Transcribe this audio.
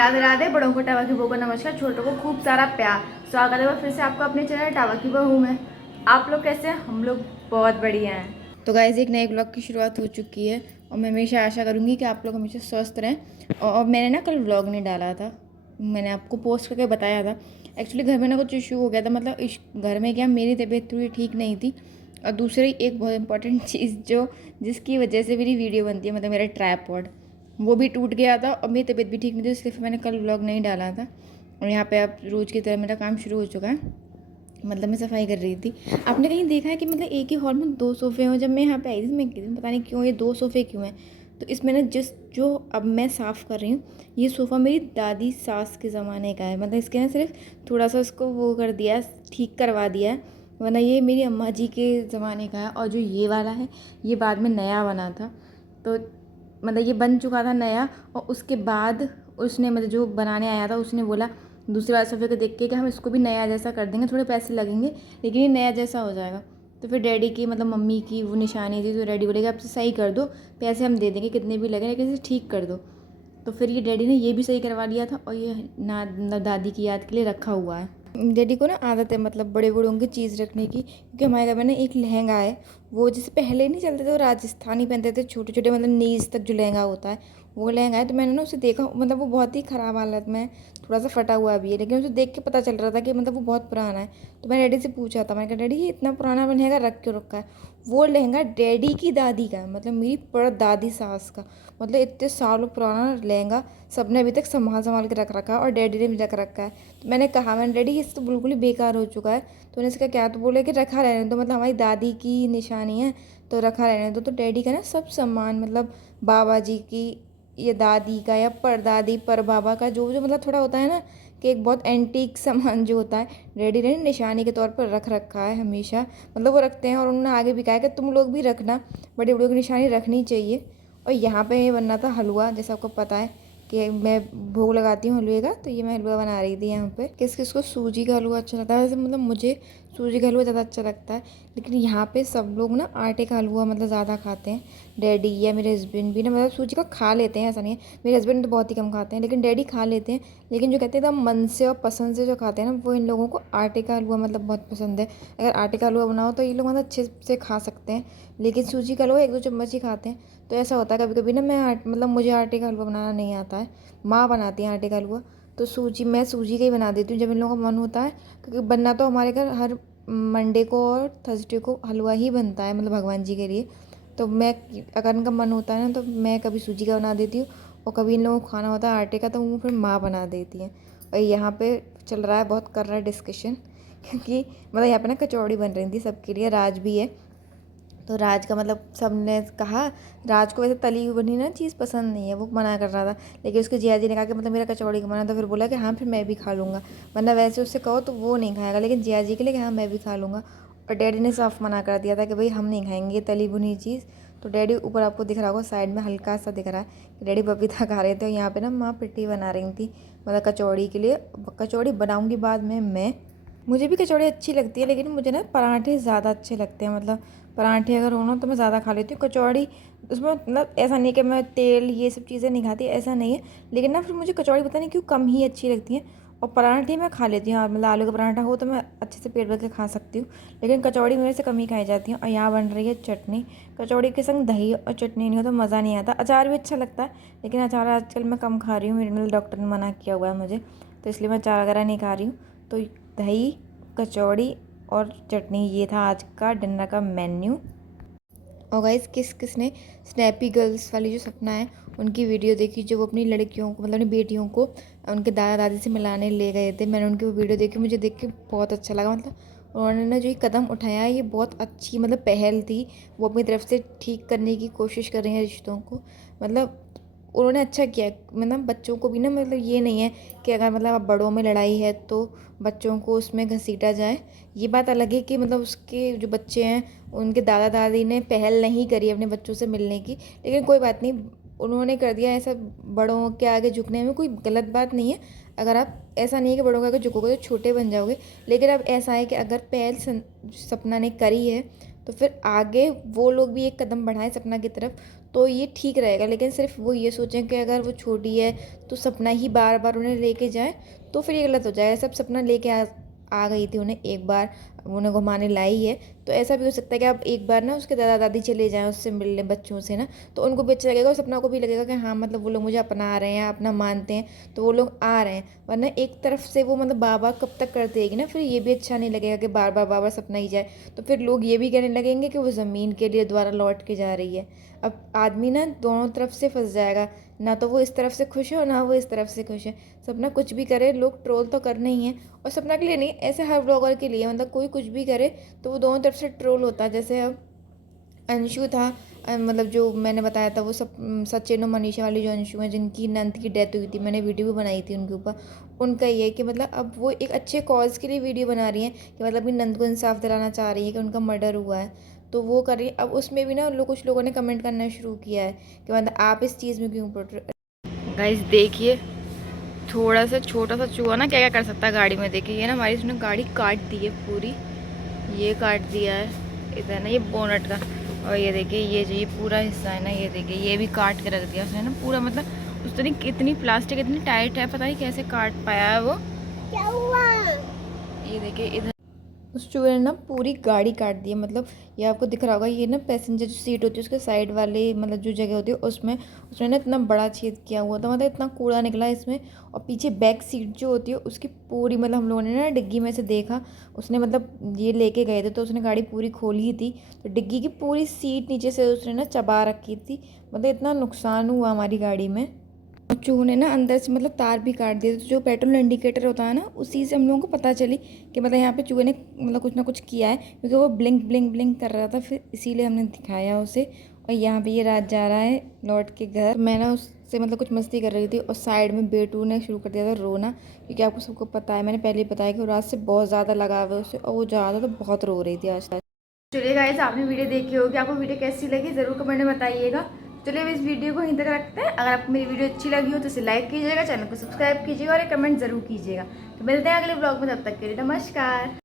राधे राधे। बड़ों को टावा की बहू का नमस्कार, छोटों को खूब सारा प्यार। स्वागत है फिर से आपका अपने चैनल टावा की बहू में। आप लोग कैसे हैं? हम लोग बहुत बढ़िया हैं। तो गाइस, एक नए ब्लॉग की शुरुआत हो चुकी है और मैं हमेशा आशा करूँगी कि आप लोग हमेशा स्वस्थ रहें। और मैंने ना कल व्लॉग नहीं डाला था, मैंने आपको पोस्ट करके बताया था। एक्चुअली घर में ना कुछ इशू हो गया था, मतलब इस घर में क्या, मेरी तबीयत थोड़ी ठीक नहीं थी। और दूसरी एक बहुत इंपॉर्टेंट चीज़ जिसकी वजह से मेरी वीडियो बनती है, मतलब मेरा ट्राइपॉड, वो भी टूट गया था और मेरी तबीयत भी ठीक नहीं थी, इसलिए फिर मैंने कल व्लॉग नहीं डाला था। और यहाँ पे अब रोज़ की तरह मेरा काम शुरू हो चुका है, मतलब मैं सफाई कर रही थी। आपने कहीं देखा है कि मतलब एक ही हॉल में दो सोफ़े हों? जब मैं यहाँ पे आई थी मैं कह रही पता नहीं क्यों ये दो सोफ़े क्यों हैं। तो इसमें ना जो अब मैं साफ़ कर रही हूँ, ये सोफ़ा मेरी दादी सास के ज़माने का है। मतलब इसके ना सिर्फ थोड़ा सा उसको वो कर दिया, ठीक करवा दिया है, वरना ये मेरी अम्मा जी के ज़माने का है। और जो ये वाला है, ये बाद में नया बना था। तो मतलब ये बन चुका था नया, और उसके बाद उसने, मतलब जो बनाने आया था उसने बोला दूसरे वाले सोफे को देख के कि हम इसको भी नया जैसा कर देंगे, थोड़े पैसे लगेंगे लेकिन ये नया जैसा हो जाएगा। तो फिर डैडी की, मतलब मम्मी की वो निशानी थी, तो डैडी बोलेगा अब से सही कर दो, पैसे हम दे देंगे कितने भी लगे, लेकिन इसे ठीक कर दो। तो फिर ये डैडी ने ये भी सही करवा लिया था, और ये ना मतलब दादी की याद के लिए रखा हुआ है। डैडी को ना आदत है मतलब बड़े बड़ों की चीज़ रखने की, क्योंकि हमारे घर में ना एक लहंगा है, वो जैसे पहले नहीं चलते थे, वो राजस्थानी पहनते थे, छोटे छोटे मतलब नीज तक जो लहंगा होता है, वो लहंगा है। तो मैंने ना उसे देखा, मतलब वो बहुत ही ख़राब हालत में, थोड़ा सा फटा हुआ भी है, लेकिन उसे देख के पता चल रहा था कि मतलब वो बहुत पुराना है। तो मैंने डैडी से पूछा था, मैंने कहा डैडी ये इतना पुराना लहंगा रख क्यों रखा है? वो लहंगा डैडी की दादी का है, मतलब मेरी परदादी सास का, मतलब इतने सालों पुराना लहंगा सबने अभी तक संभाल संभाल के रख रखा है, और डैडी ने भी रख रखा है। तो मैंने कहा, मैंने डैडी ये तो बिल्कुल ही बेकार हो चुका है। तो उन्होंने इसका क्या, तो बोले कि रखा रहने दो, मतलब हमारी दादी की निशानी है तो रखा रहने दो। तो डैडी का ना सब सामान, मतलब बाबा जी की, ये दादी का या परदादी पर बाबा का, जो जो मतलब थोड़ा होता है ना कि एक बहुत एंटीक सामान जो होता है, डैडी ने निशानी के तौर पर रख रखा है हमेशा। मतलब वो रखते हैं, और उन्होंने आगे भी कहा है कि तुम लोग भी रखना, बड़े बड़ों की निशानी रखनी चाहिए। और यहाँ पे ये बनना था हलवा, जैसा आपको पता है कि मैं भोग लगाती हूँ हलवे का, तो ये मैं हलवा बना रही थी यहाँ पे। किस किस को सूजी का हलवा अच्छा लगता है? वैसे मतलब मुझे सूजी का हलवा ज़्यादा अच्छा लगता है, लेकिन यहाँ पे सब लोग ना आटे का हलवा मतलब ज़्यादा खाते हैं। डैडी या मेरे हस्बैंड भी ना, मतलब सूजी का खा लेते हैं, ऐसा नहीं है, मेरे हस्बैंड तो बहुत ही कम खाते हैं, लेकिन डैडी खा लेते हैं। लेकिन जो कहते हैं एकदम मन से और पसंद से जो खाते हैं ना, वो इन लोगों को आटे का हलवा मतलब बहुत पसंद है। अगर आटे का हलवा बनाओ तो ये लोग मतलब अच्छे से खा सकते हैं, लेकिन सूजी का हलवा एक दो चम्मच ही खाते हैं। तो ऐसा होता है कभी कभी ना, मतलब मुझे आटे का हलवा बनाना नहीं आता है, माँ बनाती है आटे का हलवा। तो मैं सूजी का ही बना देती हूँ जब इन लोगों का मन होता है, क्योंकि बनना तो हमारे घर हर मंडे को और थर्सडे को हलवा ही बनता है, मतलब भगवान जी के लिए। तो मैं, अगर इनका मन होता है ना, तो मैं कभी सूजी का बना देती हूँ, और कभी इन लोगों को खाना होता है आटे का, तो वो फिर माँ बना देती हैं। और यहाँ पे चल रहा है, बहुत कर रहा है डिस्कशन, क्योंकि मतलब यहाँ पे ना कचौड़ी बन रही थी सबके लिए, राज भी है। तो राज का मतलब सब ने कहा, राज को वैसे तली हुई बनी ना चीज़ पसंद नहीं है, वो मना कर रहा था, लेकिन उसके जिया जी ने कहा कि मतलब मेरा कचौड़ी का मना, तो फिर बोला कि हाँ फिर मैं भी खा लूँगा, वरना वैसे उससे कहो तो वो नहीं खाएगा, लेकिन जिया जी के लिए कि हाँ मैं भी खा लूँगा। और डैडी ने साफ मना कर दिया था कि भाई हम नहीं खाएंगे तली भुनी चीज़। तो डैडी, ऊपर आपको दिख रहा होगा साइड में हल्का सा दिख रहा है कि डैडी पपीता खा रहे थे, और यहाँ पे ना माँ पिट्ठी बना रही थी, मतलब कचौड़ी के लिए। कचौड़ी बनाऊँगी बाद में मैं, मुझे भी कचौड़ी अच्छी लगती है, लेकिन मुझे ना पराठे ज़्यादा अच्छे लगते हैं। मतलब पराठे अगर हो ना तो मैं ज़्यादा खा लेती हूँ। कचौड़ी उसमें मतलब ऐसा नहीं कि मैं तेल ये सब चीज़ें नहीं खाती, ऐसा नहीं है, लेकिन ना फिर मुझे कचौड़ी पता नहीं क्यों कम ही अच्छी लगती है। और पराठे मैं खा लेती हूँ, मतलब आलू का पराठा हो तो मैं अच्छे से पेट भर के खा सकती हूँ, लेकिन कचौड़ी मेरे से कम ही खाई जाती है। और यहाँ बन रही है चटनी, कचौड़ी के संग दही और चटनी नहीं हो तो मज़ा नहीं आता। अचार भी अच्छा लगता है, लेकिन अचार आजकल मैं कम खा रही हूँ, मेरे डॉक्टर ने मना किया हुआ है मुझे, तो इसलिए मैं अचार वगैरह नहीं खा रही हूँ। तो दही, कचौड़ी और चटनी, ये था आज का डिनर का मेन्यू। और गाइस, किस किस ने स्नैपी गर्ल्स वाली जो सपना है उनकी वीडियो देखी, जो वो अपनी लड़कियों को, मतलब अपनी बेटियों को उनके दादा दादी से मिलाने ले गए थे? मैंने उनकी वो वीडियो देखी, मुझे देख के बहुत अच्छा लगा। मतलब उन्होंने ना जो ये कदम उठाया है, ये बहुत अच्छी मतलब पहल थी। वो अपनी तरफ से ठीक करने की कोशिश कर रहे हैं रिश्तों को, मतलब उन्होंने अच्छा किया। मतलब बच्चों को भी ना, मतलब ये नहीं है कि अगर मतलब अब बड़ों में लड़ाई है तो बच्चों को उसमें घसीटा जाए। ये बात अलग है कि मतलब उसके जो बच्चे हैं उनके दादा दादी ने पहल नहीं करी अपने बच्चों से मिलने की, लेकिन कोई बात नहीं, उन्होंने कर दिया ऐसा। बड़ों के आगे झुकने में कोई गलत बात नहीं है। अगर आप, ऐसा नहीं है कि बड़ों के आगे झुकोगे तो छोटे बन जाओगे, लेकिन अब ऐसा है कि अगर पहल सपना ने करी है तो फिर आगे वो लोग भी एक कदम बढ़ाएं सपना की तरफ, तो ये ठीक रहेगा। लेकिन सिर्फ वो ये सोचें कि अगर वो छोटी है तो सपना ही बार बार उन्हें लेके जाए तो फिर ये गलत हो जाएगा। सब सपना लेके आ गई थी उन्हें एक बार, उन्हें घुमाने लाई है, तो ऐसा भी हो सकता है कि आप एक बार ना उसके दादा दादी चले जाएं उससे मिलने बच्चों से ना, तो उनको भी अच्छा लगेगा और सपना को भी लगेगा कि हाँ मतलब वो लोग मुझे अपना रहे हैं, अपना मानते हैं, तो वो लोग आ रहे हैं। वरना एक तरफ से वो मतलब बार बार कब तक करते रहेगी ना, फिर ये भी अच्छा नहीं लगेगा कि बार बार सपना ही जाए, तो फिर लोग ये भी कहने लगेंगे कि वो ज़मीन के लिए दोबारा लौट के जा रही है। अब आदमी ना दोनों तरफ से फंस जाएगा, ना तो वो इस तरफ से खुश है और ना वो इस तरफ से खुश है। सपना कुछ भी करे लोग ट्रोल तो करने ही है, और सपना के लिए नहीं, ऐसे हर ब्लॉगर के लिए, मतलब कोई कुछ भी करे तो वो दोनों तरफ से ट्रोल होता है। जैसे अब अंशु था, मतलब जो मैंने बताया था वो सब सचिन और मनीषा वाली जो अंशु हैं जिनकी नंद की डेथ हुई थी, मैंने वीडियो भी बनाई थी उनके ऊपर। उनका ये है कि मतलब अब वो एक अच्छे कॉज के लिए वीडियो बना रही हैं कि मतलब अपनी नंद को इंसाफ दिलाना चाह रही है कि उनका मर्डर हुआ है, तो वो कर रही है। अब उसमें भी ना कुछ लोगों ने कमेंट करना शुरू किया है कि मतलब आप इस चीज़ में क्यों गाइस देखिए, थोड़ा सा छोटा सा चूहा ना क्या क्या कर सकता है गाड़ी में। देखिए ये ना हमारी इसने गाड़ी काट दी है पूरी, ये काट दिया है इधर ना ये बोनट का, और ये देखिए ये जो ये पूरा हिस्सा है ना, ये देखिए ये भी काट के रख दिया उसने ना पूरा। मतलब उस तरह कितनी प्लास्टिक इतनी टाइट है, पता नहीं कैसे काट पाया है वो। क्या हुआ? ये देखिए इधर उस चूहे ने ना पूरी गाड़ी काट दी है। मतलब ये आपको दिख रहा होगा, ये ना पैसेंजर जो सीट होती है उसके साइड वाले मतलब जो जगह होती है उसमें उसने ना इतना बड़ा छेद किया हुआ था, मतलब इतना कूड़ा निकला इसमें। और पीछे बैक सीट जो होती है उसकी पूरी, मतलब हम लोगों ने ना डिग्गी में से देखा, उसने मतलब ये लेके गए थे तो उसने गाड़ी पूरी खोली थी, तो डिग्गी की पूरी सीट नीचे से उसने ना चबा रखी थी। मतलब इतना नुकसान हुआ हमारी गाड़ी में। और चूहे ने ना अंदर से मतलब तार भी काट दिए, तो जो पेट्रोल इंडिकेटर होता है ना उसी से हम लोगों को पता चली कि मतलब यहाँ पे चूहे ने मतलब कुछ ना कुछ किया है, क्योंकि वो ब्लिंक ब्लिंक ब्लिंक कर रहा था, फिर इसीलिए हमने दिखाया उसे। और यहाँ पे ये रात जा रहा है लौट के घर। तो मैं ना उससे मतलब कुछ मस्ती कर रही थी और साइड में बेटू ने शुरू कर दिया था रोना, क्योंकि आपको सबको पता है, मैंने पहले ही बताया कि वो रात से बहुत ज़्यादा लगाव है उससे, और वो ज़्यादा तो बहुत रो रही थी आज तक। चलिए गाइस, आपने वीडियो देखी होगी, आपको वीडियो कैसी लगी ज़रूर कमेंट में बताइएगा। चलिए अब इस वीडियो को यहीं तक रखते हैं। अगर आपको मेरी वीडियो अच्छी लगी हो तो इसे लाइक कीजिएगा, चैनल को सब्सक्राइब कीजिएगा और एक कमेंट जरूर कीजिएगा। तो मिलते हैं अगले ब्लॉग में, तब तक के लिए नमस्कार।